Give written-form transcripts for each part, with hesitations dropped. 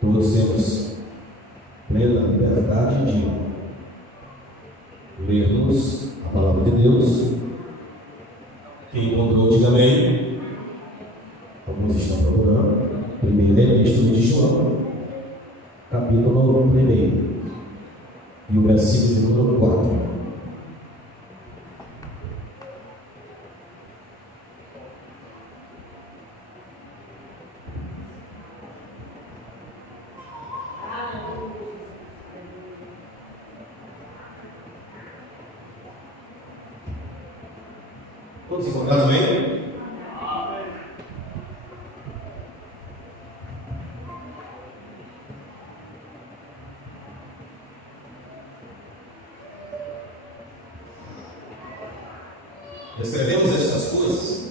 Todos temos plena liberdade de lermos a palavra de Deus. Quem encontrou, diga amém. Alguns estão procurando. Primeira Epístola de João, capítulo 1, e o versículo de número 4. Todos encontraram bem? Escrevemos estas coisas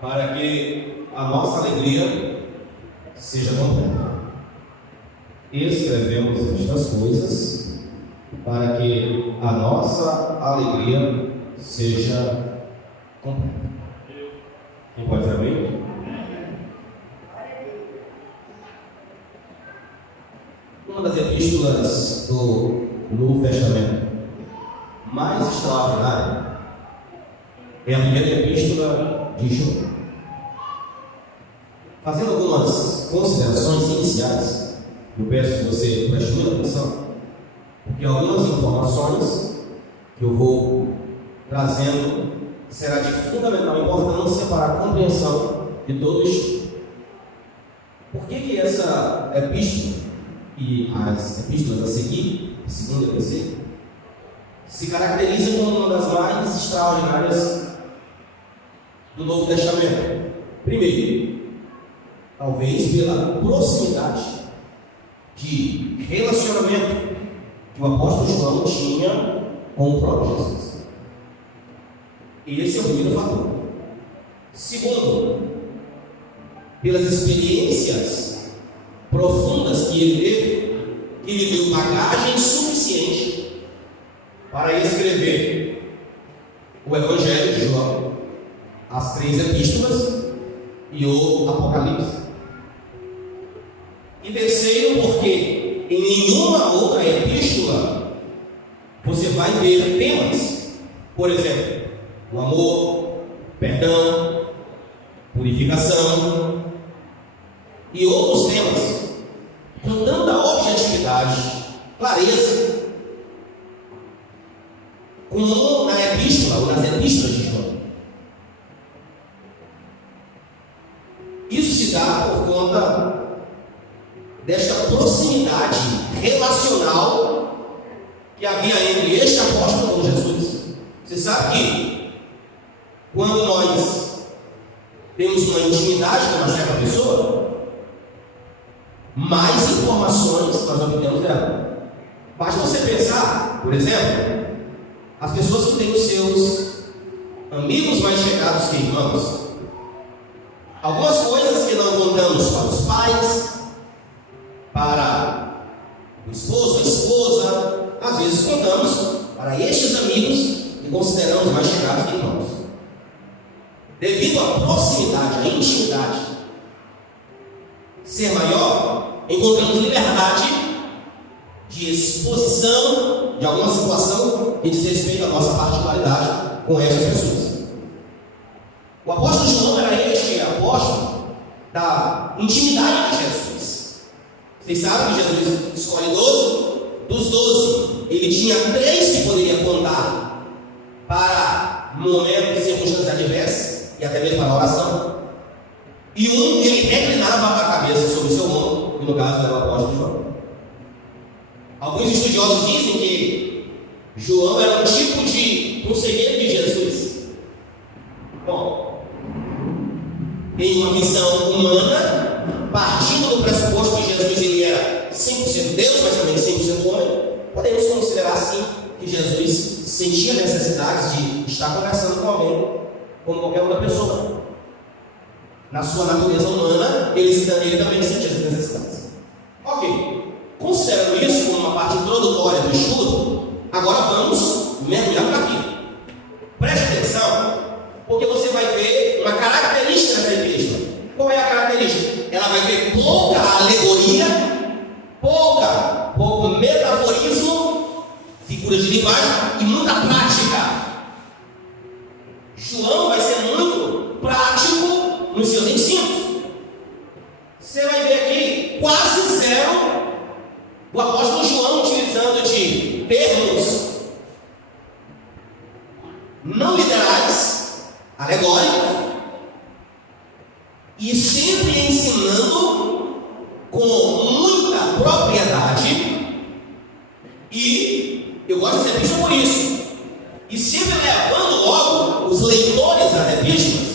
para que a nossa alegria seja completa. Escrevemos estas coisas para que a nossa alegria seja completa. Quem pode dizer amém? Uma das epístolas do Novo Testamento mais extraordinária é a primeira epístola de João. Fazendo algumas considerações iniciais, eu peço que você preste muita atenção, porque algumas informações que eu vou trazendo será de fundamental importância para a compreensão de todo o estudo. Por que essa epístola e as epístolas a seguir, a segunda e a terceira, se caracterizam como uma das mais extraordinárias do Novo Testamento? Primeiro, talvez pela proximidade de relacionamento que o apóstolo João tinha com o próprio Jesus. Esse é o primeiro fator. Segundo, pelas experiências profundas que ele teve, que lhe deu bagagem suficiente para escrever o Evangelho de João, as 3 epístolas e o Apocalipse. E terceiro, porque em nenhuma outra epístola você vai ver temas, por exemplo, o amor, perdão, purificação e outros temas com tanta objetividade, clareza, como na epístola ou nas epístolas de João. Isso se dá por conta desta proximidade relacional que havia entre este apóstolo com Jesus. Você sabe que quando nós temos uma intimidade com uma certa pessoa, mais informações nós obtemos dela. Basta você pensar, por exemplo, as pessoas que têm os seus amigos mais chegados que irmãos. Algumas coisas que não contamos para os pais, para o esposo, a esposa, às vezes contamos para estes amigos que consideramos mais chegados que irmãos. Devido à proximidade, à intimidade ser maior, encontramos liberdade de exposição de alguma situação que diz respeito à nossa particularidade com essas pessoas. O apóstolo João era este apóstolo da intimidade de Jesus. Vocês sabem que Jesus escolhe 12, dos 12, ele tinha 3 que poderia contar para momentos e circunstâncias adversas, e até mesmo para a oração. E um, ele reclinava a cabeça sobre o seu ombro, que no caso era o apóstolo João. Alguns estudiosos dizem que João era um tipo de conselheiro de Jesus. Bom, em uma visão humana, partindo do pressuposto que Jesus ele era 100% Deus, mas também 100% homem, podemos considerar assim que Jesus sentia necessidade de estar conversando com alguém, como qualquer outra pessoa. Na sua natureza humana, ele também sentia essas necessidades. Ok, considerando isso como uma parte introdutória do estudo, agora vamos mergulhar por aqui. Preste atenção, porque você vai ver uma característica dessa epístola. Qual é a característica? Ela vai ter pouca alegoria, pouco metaforismo, figuras de linguagem e muita prática. João vai ser muito prático nos seus ensinos. Você vai ver aqui quase zero o apóstolo João utilizando de termos não literais, alegóricos, e sempre ensinando com muita propriedade. E eu gosto de ser epístola por isso. E sempre levando logo os leitores das epístolas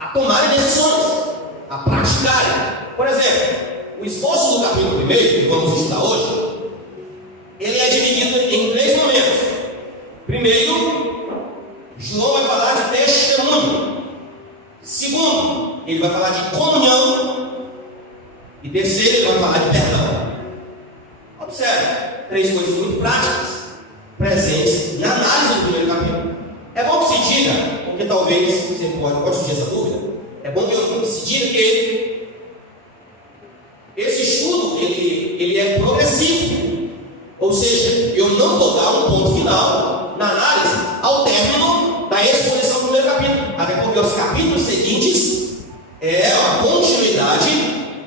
a tomarem decisões, a praticarem. Por exemplo, o esboço do capítulo 1, que vamos estudar hoje, ele é dividido em 3 momentos. Primeiro, João vai falar de testemunho. Segundo, ele vai falar de comunhão. E terceiro, ele vai falar de perdão. Observe, 3 coisas muito práticas presentes na análise do primeiro capítulo. É bom que se diga, porque talvez você pode surgir essa dúvida. É bom que se diga que esse estudo ele é progressivo, ou seja, eu não vou dar um ponto final na análise ao término da exposição do primeiro capítulo, até porque os capítulos seguintes é a continuidade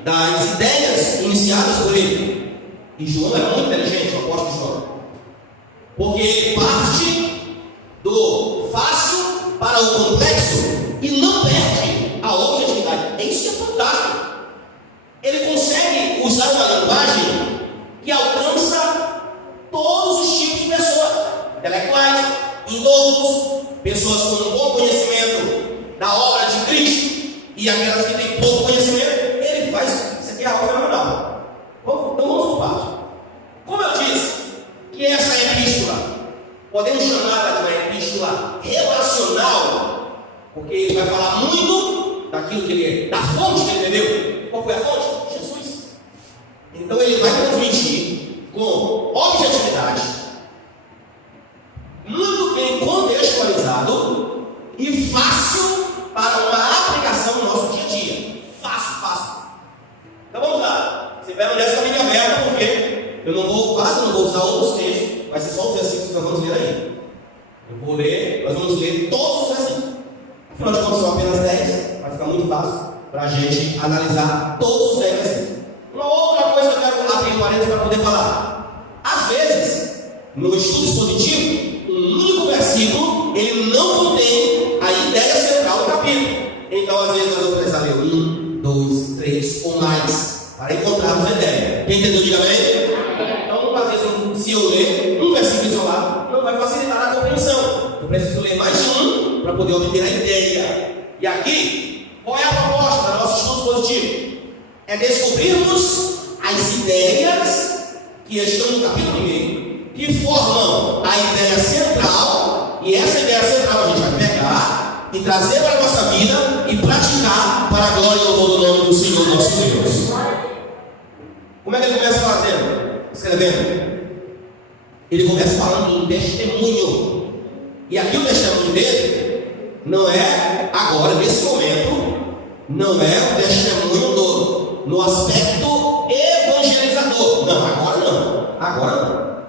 das ideias iniciadas por ele. E João é muito inteligente, o apóstolo João, porque ele parte do fácil para o complexo e não perde a objetividade. É isso que é fantástico. Ele consegue usar uma linguagem que alcança todos os tipos de pessoas, intelectuais, idosos, pessoas com um bom conhecimento da obra de Cristo e aquelas que têm pouco conhecimento. Ele faz, isso aqui é algo fenomenal. Então vamos por parte. Como eu disse, que essa epístola, podemos chamá-la de uma epístola relacional, porque ele vai falar muito daquilo que ele, da fonte que ele bebeu. Qual foi a fonte? Jesus. Então ele vai transmitir com objetividade, muito bem contextualizado e fácil para uma aplicação no nosso dia a dia. Fácil. Então vamos lá. Você vai olhar essa Bíblia aberta, porque quase não vou usar outros textos, vai ser só os versículos que nós vamos ler aí. Nós vamos ler todos os versículos. Afinal de contas, são apenas 10, vai ficar muito fácil para a gente analisar todos os 10 versículos. Uma outra coisa que eu quero abrir parênteses para poder falar. Às vezes, no estudo expositivo, um único versículo, ele não contém a ideia central do capítulo. Então, às vezes, nós vamos precisar ler 1, 2, 3 ou mais para encontrarmos a ideia. Quem entendeu, diga bem? Então, às vezes, se eu ler um versículo isolado, não vai facilitar a compreensão. Eu preciso ler mais de um para poder obter a ideia. E aqui, qual é a proposta do nosso estudo positivo? É descobrirmos as ideias que estão no capítulo 1, que formam a ideia central, e essa ideia central a gente vai pegar e trazer para a nossa vida e praticar para a glória e louvor do nome do Senhor nosso Deus. Como é que ele começa fazendo? Escrevendo. Ele começa falando do testemunho. E aqui o testemunho dele não é agora, nesse momento, não é o testemunho no aspecto evangelizador. Não, agora não.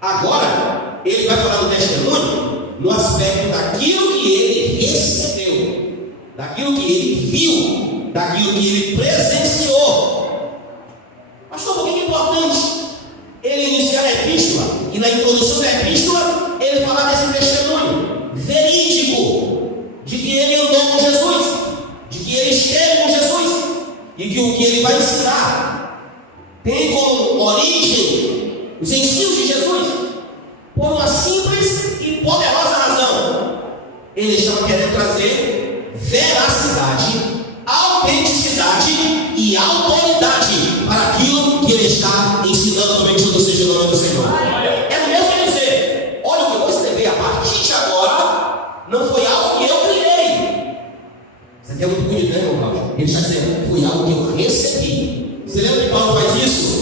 Agora ele vai falar do testemunho no aspecto daquilo que ele recebeu, daquilo que ele viu, daquilo que ele presenciou. Pastor, por que é importante ele iniciar a epístola e na introdução da epístola ele falar desse testemunho verídico de que ele andou com Jesus, de que ele esteve com Jesus e que o que ele vai ensinar tem como origem os ensinos de Jesus, por uma simples e poderosa razão. Ele estava querendo trazer veracidade, autenticidade e autoridade para aquilo que ele está ensinando. Também tudo seja o nome do Senhor. É o mesmo que dizer: olha, o que eu vou escrever a partir de agora não foi algo que eu criei. Isso aqui é muito bonito, né, irmão Cláudio? Ele está dizendo: foi algo que eu recebi. Você lembra que Paulo faz isso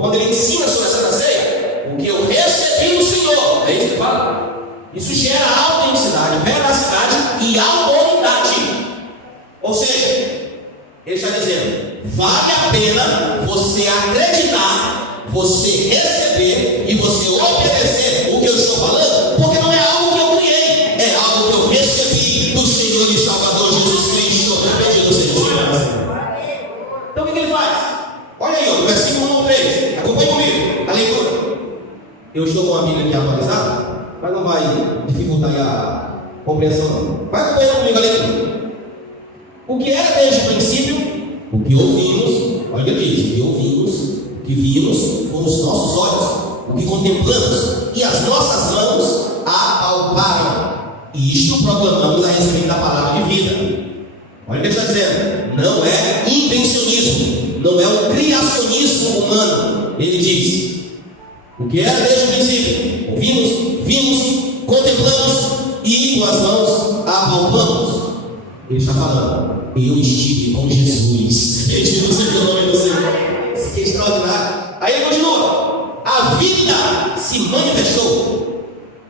quando ele ensina sobre a Santa Ceia? O que eu recebi do Senhor. É isso que ele fala. Isso gera autenticidade, veracidade e autoridade. Ou seja, ele está dizendo: vale a pena você acreditar, você receber e você obedecer o que eu estou falando, porque não é algo que eu criei, é algo que eu recebi do Senhor e Salvador Jesus Cristo. Bendito seja o Senhor. Então o que ele faz? Olha aí, ó, versículo 1 ao 3. Acompanhe comigo a leitura. Eu estou com a Bíblia aqui atualizada, mas não vai dificultar a compreensão não. Vai acompanhando comigo a leitura. O que era desde o princípio, o que ouvimos, olha o que ele diz, o que ouvimos, o que vimos com os nossos olhos, o que contemplamos e as nossas mãos apalparam. E isto proclamamos a respeito da palavra de vida. Olha o que ele está dizendo. Não é invencionismo, não é um criacionismo humano. Ele diz: o que era desde o princípio, ouvimos, vimos, contemplamos e com as mãos apalpamos. Ele está falando: eu estive com Jesus. Bendito seja o nome do Senhor. Isso aqui é extraordinário. Aí ele continua: a vida se manifestou,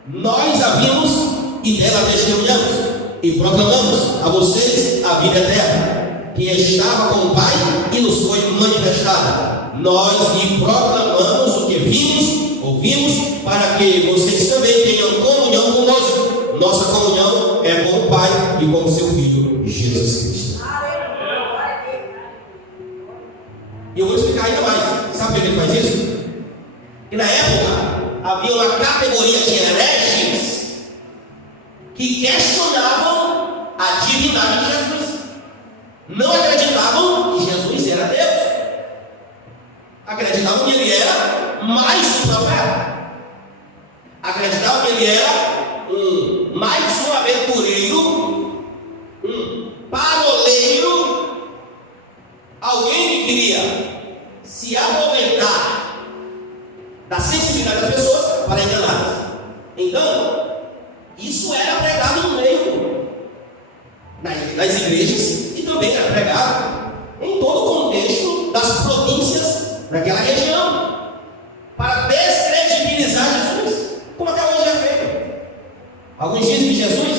nós a vimos e dela testemunhamos e proclamamos a vocês a vida eterna, que estava com o Pai e nos foi manifestada. Nós lhe proclamamos o que vimos, ouvimos, para que vocês também tenham comunhão conosco. Nossa comunhão é com o Pai e com o seu Filho Jesus Cristo. E eu vou explicar ainda mais. Sabe por que ele faz isso? Que na época havia uma categoria de hereges que questionavam a divindade de Jesus. Não acreditavam que Jesus era Deus. Acreditavam que ele era mais um profeta. Acreditavam que ele era mais um aventureiro, um paroleiro, alguém que queria se aproveitar da sensibilidade das pessoas para enganá-las. Então, isso era pregado no meio das igrejas e também era pregado em todo o contexto das províncias daquela região, para descredibilizar Jesus, como até hoje é feito. Alguns dizem que Jesus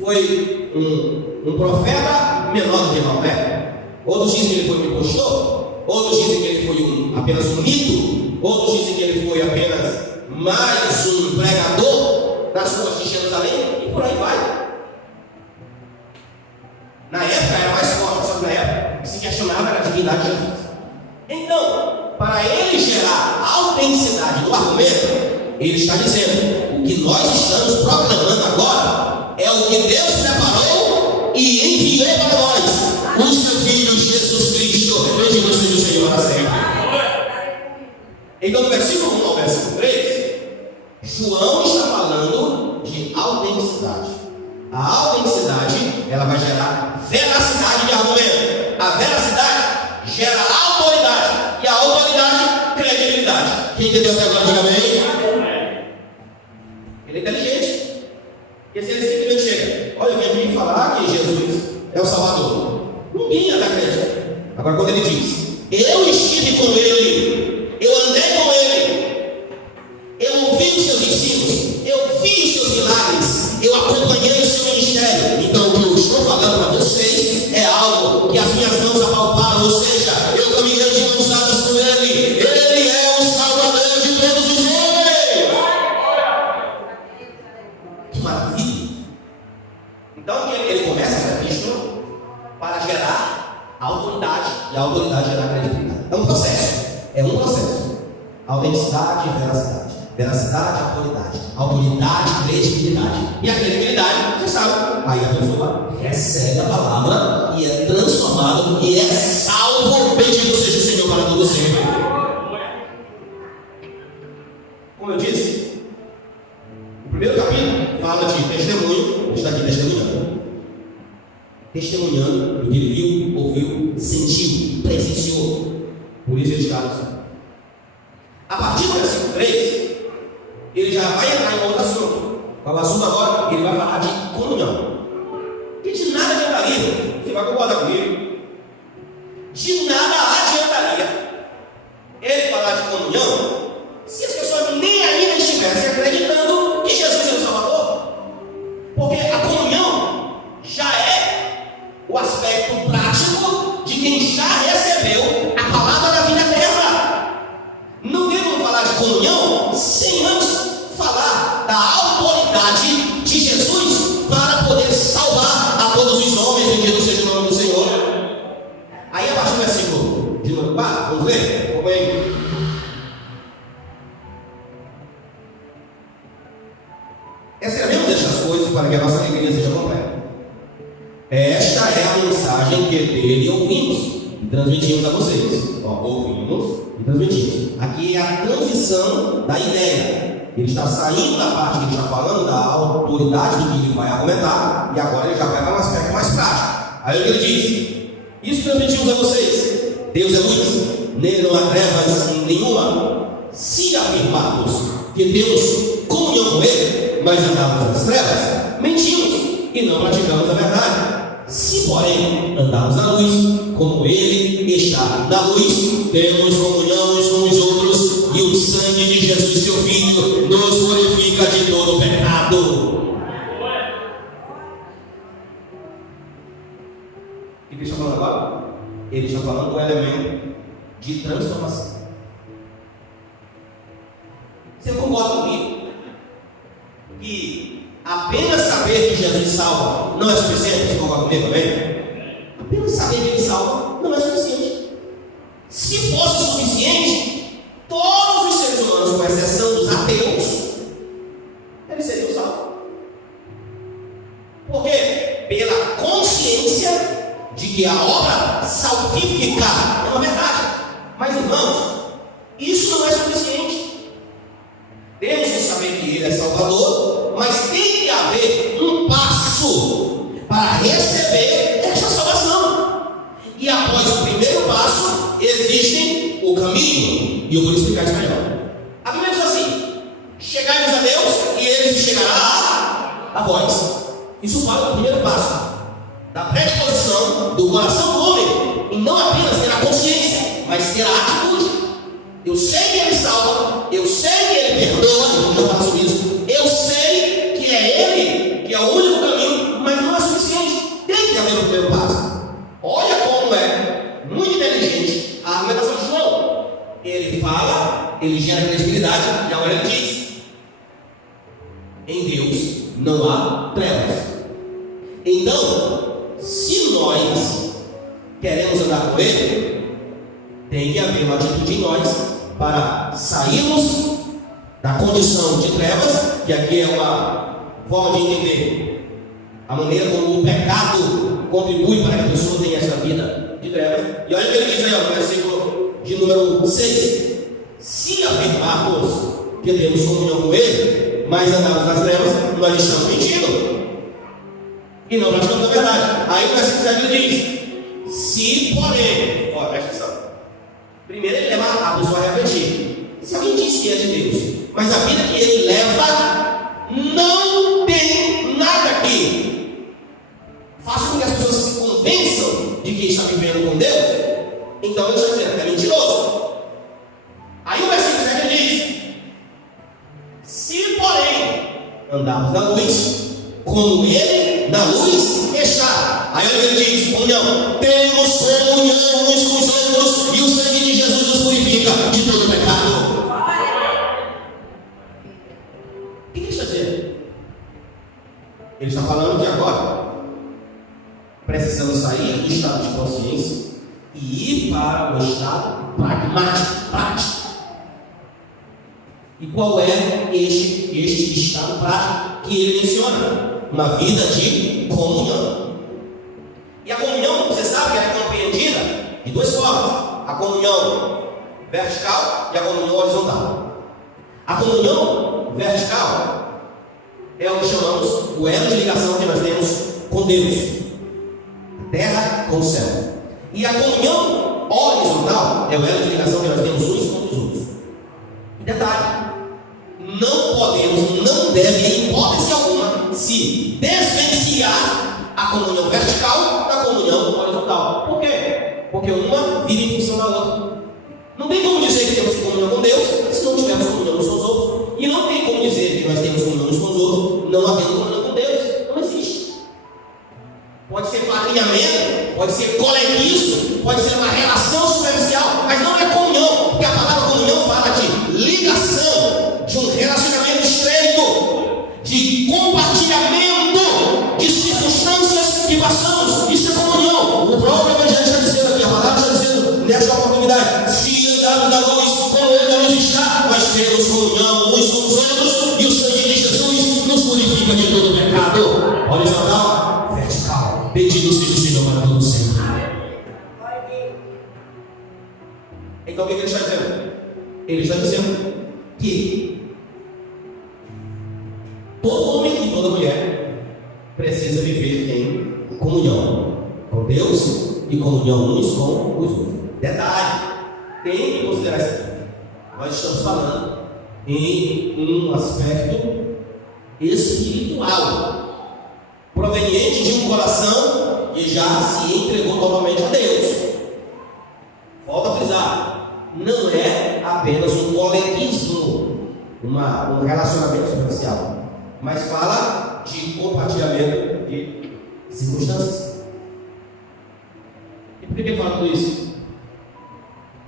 foi um profeta menor de Maomé, outros dizem que ele foi um impostor, outros dizem que ele foi apenas um mito, outros dizem que ele foi apenas mais um pregador das ruas de Jerusalém, e por aí vai. Na época era mais forte, só que na época se questionava a divindade de Jesus. Então, para ele gerar autenticidade no argumento, ele está dizendo: o que nós estamos proclamando agora é o que Deus preparou e enviou para nós, o seu Filho Jesus Cristo. Bendito seja o Senhor para sempre. Então, do versículo 1 ao versículo 3, João está falando de autenticidade. A autenticidade, ela vai gerar veracidade de argumento. A veracidade gera autoridade. E a autoridade, credibilidade. Quem entendeu até agora, diga amém. Ele é inteligente. Porque se ele simplesmente chega: olha, eu venho aqui falar que Jesus é o Salvador, ninguém ia dar crédito. Agora, quando ele diz: eu estive com ele, eu andei com ele, eu ouvi os seus ensinos, eu vi os seus milagres, eu acompanhei o seu ministério. Então, o que eu estou falando para vocês é algo que as minhas mãos apalparam, ou seja, eu caminhei de mãos dadas com ele. Ele é o Salvador de todos os homens. Que maravilha! Então, ele começa essa epístola para gerar autoridade, e a autoridade gerar credibilidade. É um processo. É um processo. Autenticidade e veracidade. Veracidade, autoridade. Autoridade, credibilidade. E a credibilidade, você sabe, aí a pessoa recebe a palavra e é transformado e é salvo. Bendito seja o Senhor para todos sempre. Como eu disse, o primeiro capítulo fala de testemunho. Está aqui testemunhando. Testemunhando do que ele viu, ouviu, sentiu, presenciou. Por isso ele está assim. A partir do versículo 3, ele já vai entrar em outro assunto. Qual o assunto agora? Ele vai falar de comunhão. E de nada adiantaria, você vai concordar comigo, de nada adiantaria ele falar de comunhão se as pessoas nem ainda estivessem acreditando que Jesus é o Salvador. Porque a comunhão já é o aspecto prático de quem já recebeu número 4, vamos ler? Acompanhe. Escrevemos estas coisas para que a nossa alegria seja completa. Esta é a mensagem que dele ouvimos e transmitimos a vocês. Ouvimos e transmitimos. Aqui é a transição da ideia. Ele está saindo da parte que ele está falando, da autoridade do que ele vai argumentar, e agora ele já vai para um aspecto mais prático. Aí ele diz: isso transmitimos a vocês. Deus é luz, nele não há trevas nenhuma. Se afirmarmos que temos comunhão com ele, mas andamos nas trevas, mentimos e não praticamos a verdade. Se, porém, andarmos na luz, como ele está na luz, temos comunhão uns com os outros, e o sangue de Jesus, seu Filho, nos purifica de todo o pecado. O que ele está falando agora? Ele está falando do elemento de transformação. Você concorda comigo que apenas saber que Jesus salva não é suficiente? Você concorda comigo também? Apenas saber que ele salva não é suficiente. Se fosse suficiente, todos os seres humanos, com exceção dos ateus, eles seriam salvos. Por quê? Pela consciência de que a obra salvífica é uma verdade. Mas, irmãos, isso não é suficiente. Temos que saber que ele é Salvador, mas tem que haver um passo para receber esta salvação. E após o primeiro passo, existe o caminho. E eu vou explicar isso melhor. A Bíblia diz assim: chegai-vos a Deus e ele se chegará a vós. Isso fala do primeiro passo, da predisposição do coração do homem, e não apenas ter a consciência, mas ter a atitude. Eu sei que ele salva, eu sei que ele perdoa, eu faço isso, eu sei que é ele que é o único caminho, mas não é suficiente. Tem que haver o primeiro passo. Olha como é muito inteligente a argumentação de João. Ele fala, ele gera credibilidade, e agora ele diz: em Deus não há trevas. Então, se nós queremos andar com ele, tem que haver uma atitude em nós para sairmos da condição de trevas, que aqui é uma forma de entender a maneira como o pecado contribui para que a pessoa tenha essa vida de trevas. E olha o que ele diz aí, no versículo de número 6: se afirmarmos que temos comunhão com ele, mas andamos nas trevas, nós estamos mentindo e não praticamos a verdade. Aí o versículo 7 ele diz: se porém, olha, presta atenção. Primeiro ele leva a pessoa a refletir. Se alguém diz que é de Deus, mas a vida que ele leva não tem nada que faça com que as pessoas se convençam de que está vivendo com Deus, então ele está dizendo: é mentiroso. Aí o versículo 7 diz: se porém andarmos na luz, como ele na luz está. Aí ele diz: comunhão, temos comunhão uns com os outros, e o sangue de Jesus nos purifica de todo o pecado. O que ele está dizendo? Ele está falando que agora precisamos sair do estado de consciência e ir para o estado pragmático, prático. E qual é este estado prático que ele menciona? Uma vida de comunhão. E a comunhão, você sabe que ela é compreendida de duas formas: a comunhão vertical e a comunhão horizontal. A comunhão vertical é o que chamamos o elo de ligação que nós temos com Deus, a terra com o céu. E a comunhão horizontal é o elo de ligação que nós temos uns com os outros. E detalhe: não podemos, não deve, em hipótese alguma, se desvencilhar a comunhão vertical da comunhão horizontal. Por quê? Porque uma vive em função da outra. Não tem como dizer que temos comunhão com Deus se não tivermos comunhão uns com os outros. E não tem como dizer que nós temos comunhão uns com os outros não havendo comunhão com Deus. Não existe. Pode ser padrinhamento, pode ser coleguismo, pode ser uma relação superficial, mas não é comunhão, porque a palavra comunhão fala de ligação, de um relacionamento estreito, de compartilhamento de circunstâncias que passamos. Isso é comunhão. O próprio Evangelho está dizendo aqui, a palavra está dizendo nesta oportunidade. conformidade. Se andarmos na luz, como Ele na luz está, nós temos comunhão uns com os outros, e o sangue de Jesus nos purifica de todo pecado. Horizontal, vertical. Bendito seja o Senhor para todos sempre. Então o que ele está dizendo? Ele está dizendo que todo homem e toda mulher precisa viver em comunhão com Deus e comunhão uns com os outros. Detalhe, tem que considerar isso aqui. Nós estamos falando em um aspecto espiritual, proveniente de um coração que já se entregou totalmente a Deus. Volto a frisar, não é apenas um coleguismo, um relacionamento superficial, mas fala de compartilhamento de circunstâncias. E por que ele fala tudo isso?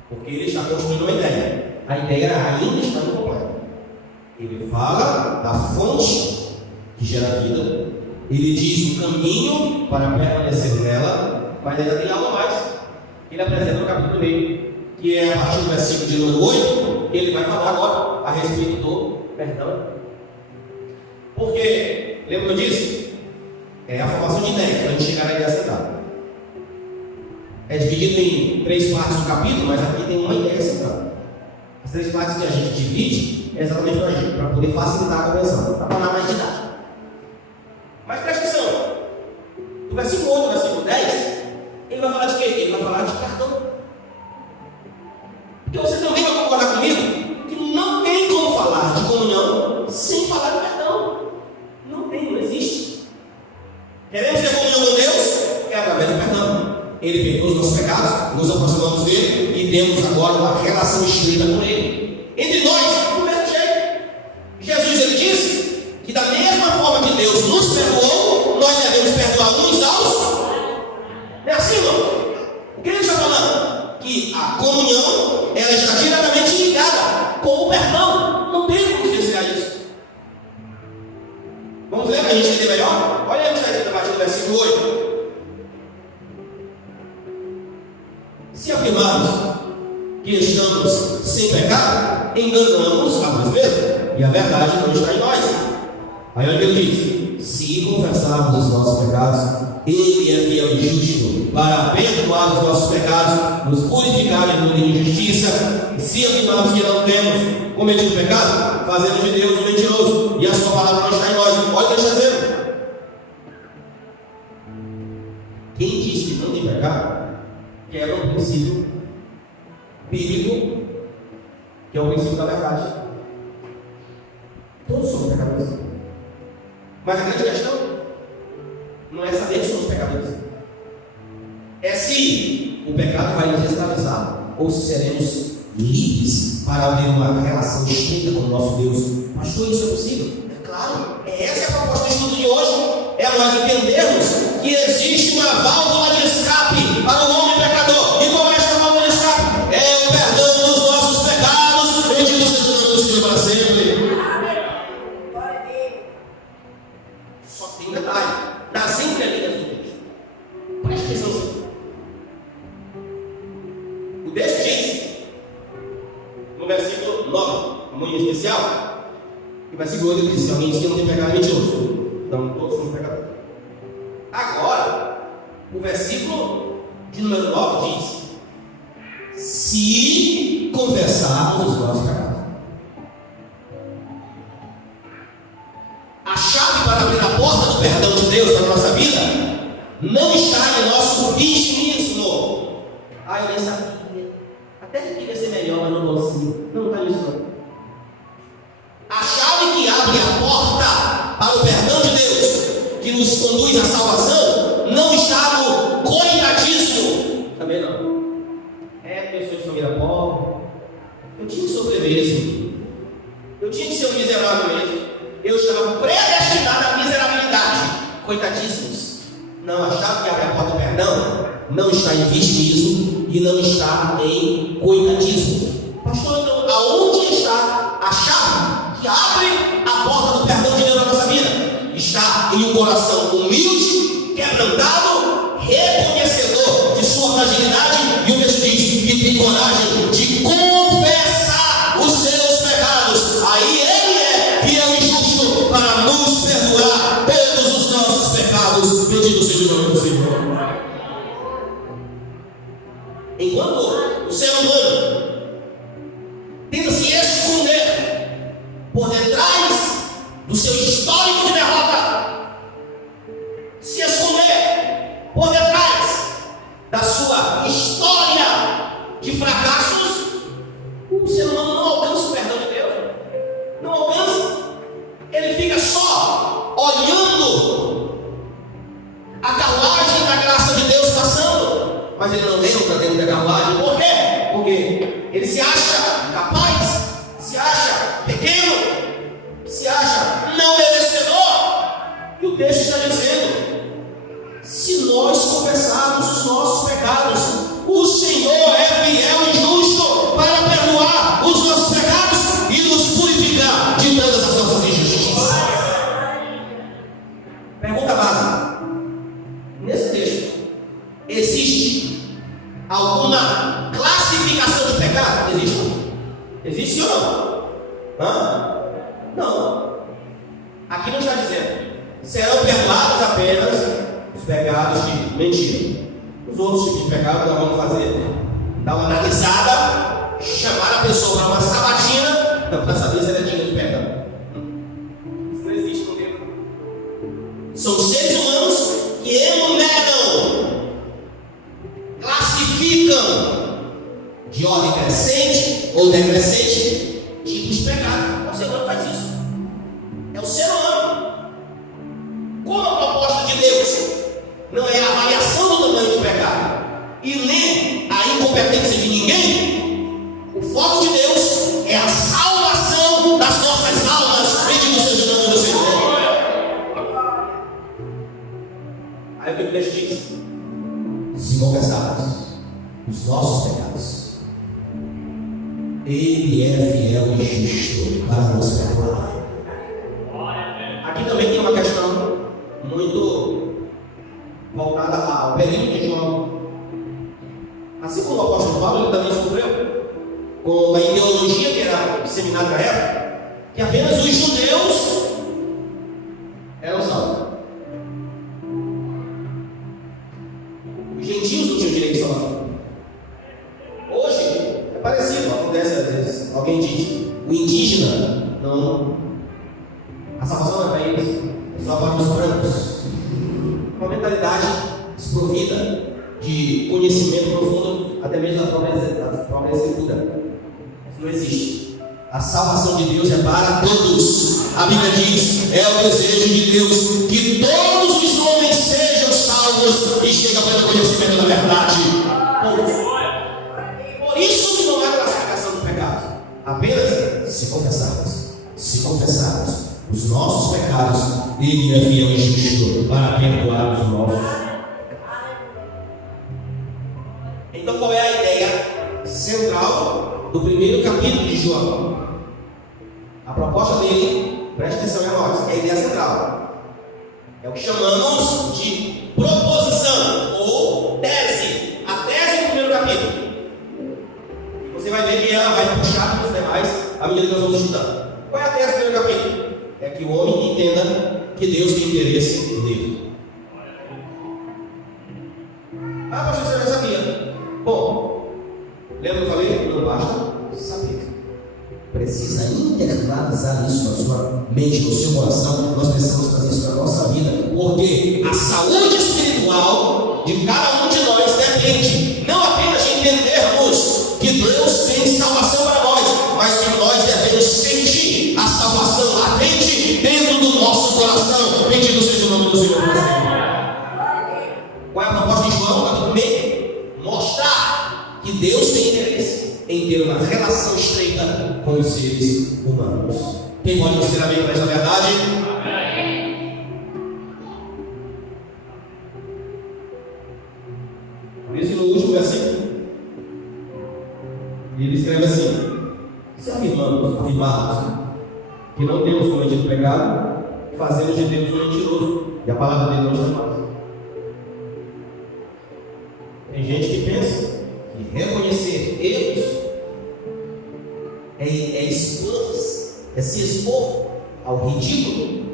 Porque ele está construindo uma ideia. A ideia ainda está incompleta. Ele fala da fonte que gera vida. Ele diz o caminho para permanecer nela, mas ainda tem algo mais. Ele apresenta no capítulo 1, que é a partir do versículo de número 8, ele vai falar agora a respeito do perdão. Porque, lembra que eu disse? É a formação de ideias, para a gente chegar na ideia central. É dividido em 3 partes do capítulo, mas aqui tem uma ideia central. As 3 partes que a gente divide é exatamente para poder facilitar a compreensão, para tornar mais didático. Mas presta atenção, do versículo 8 ao versículo 10, ele vai falar de quê? Ele vai falar de perdão. Porque você também vai concordar comigo que não tem como falar de comunhão sem falar de perdão. Não tem, não existe. Queremos ter comunhão com Deus? É através do perdão. Ele perdoa os nossos pecados, nos aproximamos dele e temos agora uma relação estreita com ele. Entre nós, do mesmo jeito. Jesus, ele disse que da mesma forma que Deus nos perdoou, nós devemos perdoar uns aos. É assim, irmão? O que ele está falando? Que a comunhão, ela está diretamente ligada com o perdão. Não tem como desviar isso. Vamos ver para a gente entender melhor? Olha aí o que está escrito a partir do versículo 8. Se afirmarmos que estamos sem pecado, enganamos a nós mesmos, e a verdade não está em nós. Aí olha o que ele diz: se confessarmos os nossos pecados, Ele é fiel e justo para perdoar os nossos pecados, nos purificar de toda injustiça. E se afirmarmos que não temos cometido pecado, fazemos de Deus um mentiroso, e a sua palavra não está em nós. Olha o que ele está dizendo. Quem diz que não tem pecado quebra um princípio bíblico, que é o princípio da verdade. Todos somos pecadores. Mas a grande questão não é saber se somos pecadores, é se o pecado vai nos escravizar ou se seremos livres para ter uma relação estreita com o nosso Deus. Pastor, isso é possível? É claro. Essa é a proposta do estudo de hoje. É nós entendermos que existe uma válvula de escape para o homem pecador. E qual é essa válvula de escape? É o perdão dos nossos pecados. Bendito seja o nome do Senhor para sempre. Só tem um detalhe: nas entrelinhas do texto. Preste atenção. O texto diz, no versículo 9, muito especial, e o versículo 8 ele diz: se alguém diz que não tem pecado, é mentiroso. Então, todos somos pecadores. Agora, o versículo de número 9 diz: se confessarmos os nossos pecados. A chave para abrir a porta do perdão de Deus na nossa vida não está em nosso vitimismo. Ah, eu nem sabia. Até que queria ser melhor, mas não consigo. Não está nisso, não. A chave que abre a porta para o perdão de Deus, que nos conduz à salvação, não está no coitadismo. Também não. É porque eu sou de família pobre. Eu tinha que sofrer mesmo. Eu tinha que ser um miserável mesmo. Eu estava predestinado à miserabilidade. Coitadíssimos. Não, a chave que abre a porta do perdão não está em vitimismo e não está em coitadismo. Pastor, então aonde está a chave que abre a porta do perdão de Deus na nossa vida? Está em um coração humilde, quebrantado, reconhecedor de sua fragilidade. E o texto diz: e tem coragem o ser humano tenta se esconder por detrás do seu histórico de derrota, se esconder por detrás da sua história de fracassos, o ser humano não alcança o perdão de Deus, não alcança. Ele fica só olhando a carruagem da graça de Deus passando, mas ele não entra dentro da carruagem. Por quê? Porque ele se acha capaz, se acha pequeno, se acha não merecedor. E o texto está dizendo: se nós confessarmos os nossos pecados, o Senhor é fiel e justo para perdoar os nossos pecados e nos purificar de todas as nossas injustiças. Pergunta básica: nesse texto existe alguma classificação de pecado? Existe? Existe ou não? Não. Aqui não está dizendo serão perdoados apenas os pecados de mentira. Os outros tipos de pecado nós vamos fazer, dar uma analisada, chamar a pessoa para uma sabatina, para saber se ela é digna de perdão. Isso não existe no livro. São seres humanos que enumeram, classificam de ordem crescente ou decrescente tipos de pecado. O ser humano faz isso. É o ser humano. Como a proposta de Deus não é a avaliação do tamanho do pecado e nem a incompetência de ninguém, o foco de Deus é a salvação das nossas almas. Bendito seja o nome do Senhor. Aí o que o texto diz? Se confessarmos os nossos pecados, Ele é fiel e justo para nos perdoar. Aqui também tem uma questão muito voltada ao período de João. Assim como o apóstolo Paulo, ele também sofreu com uma ideologia que era disseminada na época, que apenas os judeus eram salvos. Os gentios não tinham direito de salvação. Hoje é parecido, acontece às vezes. Alguém diz: o indígena não, a salvação não é para eles, é só para os brancos. Uma mentalidade desprovida de conhecimento profundo, até mesmo da própria escritura. Isso não existe. A salvação de Deus é para todos. A Bíblia diz: é o desejo de Deus que todos os homens sejam salvos e cheguem pelo conhecimento da verdade. Por isso que não há classificação de pecados. Apenas se confessarmos os nossos pecados, Ele é fiel e justo para perdoar os nossos. Então, qual é a ideia central do primeiro capítulo de João? A proposta dele, preste atenção em nós, é a ideia central. É o que chamamos de proposição ou tese. A tese do primeiro capítulo. Você vai ver que ela vai puxar para os demais à medida que nós vamos estudando. Qual é a tese do primeiro capítulo? É que o homem entenda que Deus tem interesse nele. Ah, pastor, você já sabia. Bom, lembra que eu falei? Não basta saber. Precisa internalizar isso na sua mente, no seu coração. Nós precisamos fazer isso na nossa vida, porque a saúde espiritual de cada um de nós depende não apenas de entendermos que Deus tem salvação para nós, mas que nós devemos sentir a salvação latente dentro do nosso coração. Bendito seja o nome do Senhor. Qual é a proposta de João? Capítulo 1. Mostrar que Deus tem interesse em ter uma relação estreita com os seres humanos. Quem pode dizer amém para essa verdade? Amém. Por isso, no último versículo, ele escreve assim: se afirmarmos que não temos cometido pecado, fazemos de Deus um mentiroso, e a palavra dele não está em nós. Tem gente que pensa que reconhecer erros é se expor ao ridículo.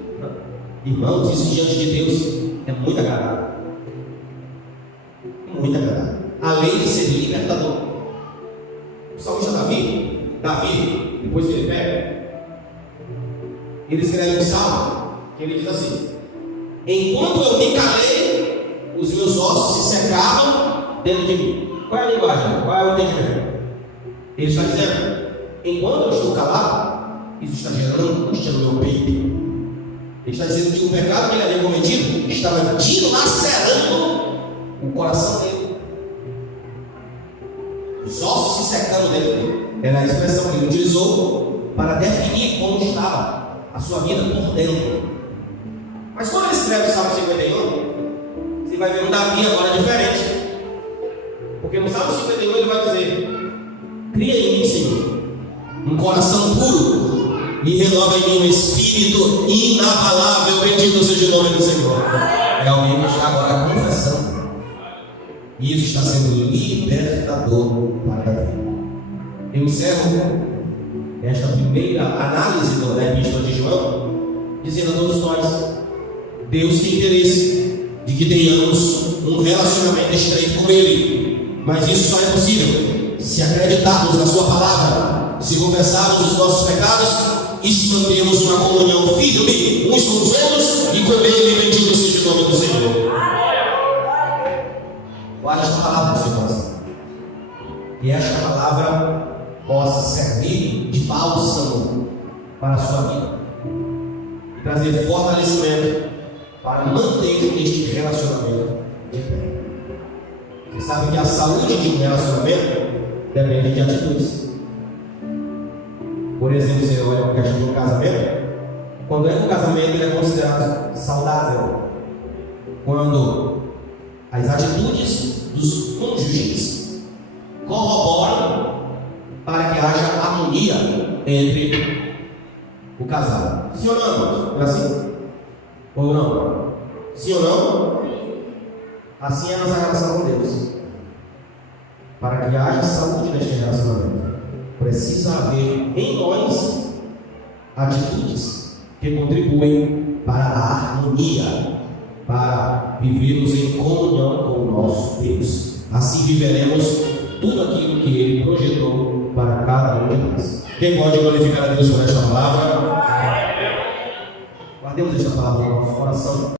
Irmãos, isso diante de Deus é muito agradável. Muito agradável. Além de ser libertador. O salmista Davi, depois que ele pega, ele escreve um salmo que ele diz assim: enquanto eu me calei, os meus ossos se secavam dentro de mim. Qual é a linguagem? Qual é o entendimento? Ele está dizendo: enquanto eu estou calado, isso está gerando angústia no meu peito. Ele está dizendo que o pecado que ele havia cometido estava dilacerando o coração dele. Os ossos se secando dentro dele. Era a expressão que ele utilizou para definir como estava a sua vida por dentro. Mas quando ele escreve o Salmo 51, você vai ver um Davi agora diferente. Porque no Salmo 51 ele vai dizer: cria em mim, Senhor, um coração puro e renova em mim um espírito inabalável. Bendito seja o nome do Senhor. É alguém que está agora confessando. E isso está sendo libertador para Davi. Eu encerro esta primeira análise da Epístola de João dizendo a todos nós: Deus tem interesse de que tenhamos um relacionamento estreito com Ele, mas isso só é possível se acreditarmos na Sua palavra, se confessarmos os nossos pecados e se mantermos uma comunhão firme uns com os outros e com Ele. Bendito seja o nome do Senhor. Guarde esta palavra no seu coração, e esta palavra possa servir de bálsamo para a sua vida e trazer fortalecimento para manter este relacionamento de pé. Você sabe que a saúde de um relacionamento depende de atitudes. Por exemplo, você olha para a questão de um casamento. Quando é um casamento, ele é considerado saudável quando as atitudes dos cônjuges corroboram para que haja harmonia entre o casal. Sim ou não? Não é assim? Ou não? Sim ou não? Assim é a nossa relação com Deus. Para que haja saúde neste relacionamento, precisa haver em nós atitudes que contribuem para a harmonia, para vivermos em comunhão com o nosso Deus. Assim viveremos tudo aquilo que Ele projetou para cada um de nós. Quem pode glorificar a Deus por esta palavra? Guardemos esta palavra no nosso coração.